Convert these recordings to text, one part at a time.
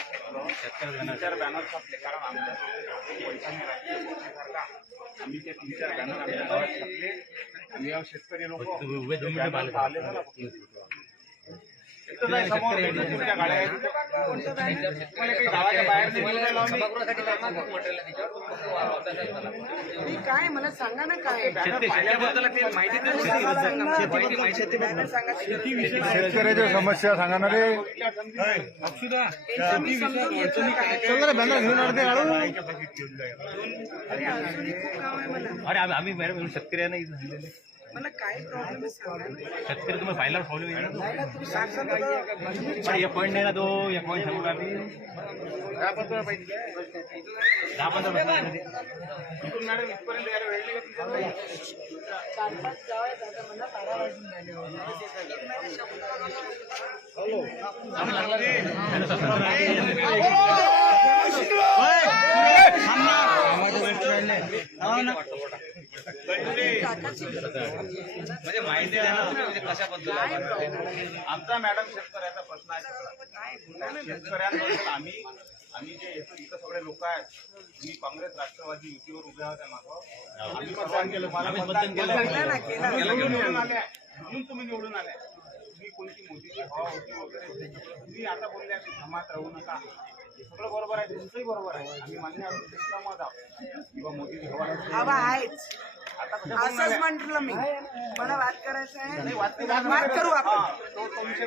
चार बॅनर छापले कारण आमच्या पैसा नाही राहिला. आम्ही ते तीन चार बॅनर आमच्या गावात छापले आणि या शेतकरी लोक आले गाड्या काय? मला सांगा ना काय? शेतकऱ्याच्या समस्या सांगा ना रे. बॅनर घेऊन अरे अजूनही खूप काम आहे मला. अरे आम्ही मॅडम शेतकरी आहे ना इथं झालेले. मला काय प्रॉब्लेम. शेतकरी तुम्ही पाहिला प्रॉब्लेम पॉईंट नाही ना तो? एक पॉईंट सांगू का दहा पंधरा मिनिटं इथून मॅडम इथपर्यंत यायला वेळ नाही का तुमच्या? चार पाच गाव आहेत आता मला बारा वाजून झाले म्हणजे माहिती द्या ना म्हणजे कशाबद्दल आहे. आमचा मॅडम शेतकऱ्याचा प्रश्न आहे शेतकऱ्यांबद्दल आम्ही आम्ही जे येतो इथं सगळे लोक आहेत तुम्ही काँग्रेस राष्ट्रवादी युतीवर उभे होत्या मागं आम्ही मतदान केलं. मला मतदान केलं. निवडून आले. म्हणून तुम्ही निवडून आले. तुम्ही कोणती मोदीची हवा होती वगैरे. तुम्ही आता बोलले धमात राहू नका. हे सगळं बरोबर आहे तुमचंही बरोबर आहे. आम्ही मान्य आहोत आहोत. किंवा मोदीची हवा आहे. असंच आहे? म्हटलं मी. मला वाद करायचा आहे. नाही, वाद करू आपण. हा, तो- तो विषय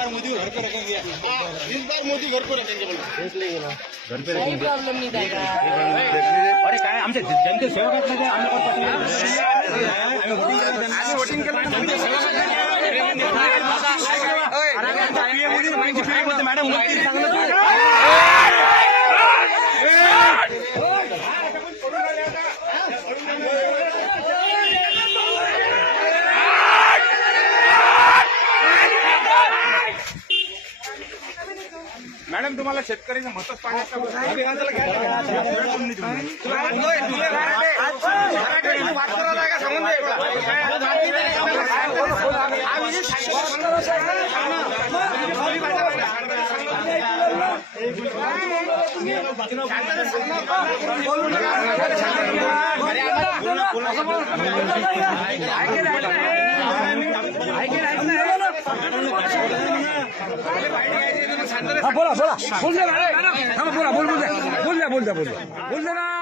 मध्ये सोडा. मध्ये सोडा ना मॅडम मॅडम मॅडम शे- शेतकऱ्याचा विषय आहे का अरे काय आमच्या जनते सेवा करत नाही? आम्ही नाही. voting केलं त्यांना. आम्ही voting केलं ना. आमच्या सेवा करत नाही. PM मोदी माहिती PM बोलते, मॅडम बोलते, चांगलं काय? मॅडम तुम्हाला शेतकऱ्याचं मतच पाण्याचा बोला बोला बोल द्या बोल बोल बोल बोल द्या बोल द्या बोल द्या बोल द्या ना